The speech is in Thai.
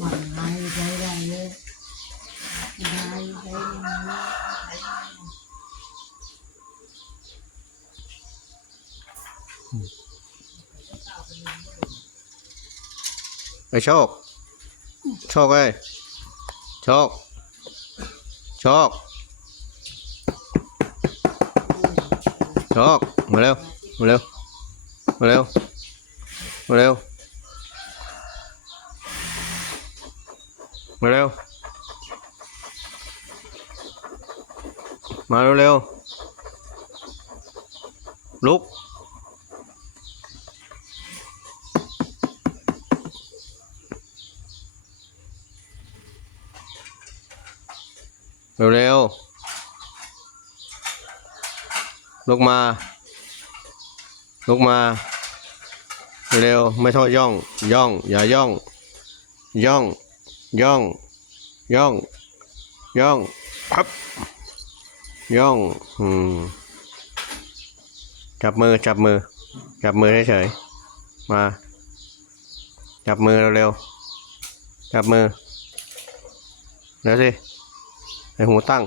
bằng hai cái này hai cái này ไอ้โชคโชคเอ้ยโชคโชคโชคมาเร็วมาเร็วมาเร็วมาเร็วมาเร็วมาเร็วๆลุกเร็วๆลุกมาลุกมาเร็วไม่โทษย่องย่องอย่าย่องย่องย่องย่องย่องพับย่องจับมือจับมือจับมือเฉยๆมาจับมือเร็วๆจับมือเร็วสิให้หูตั้ง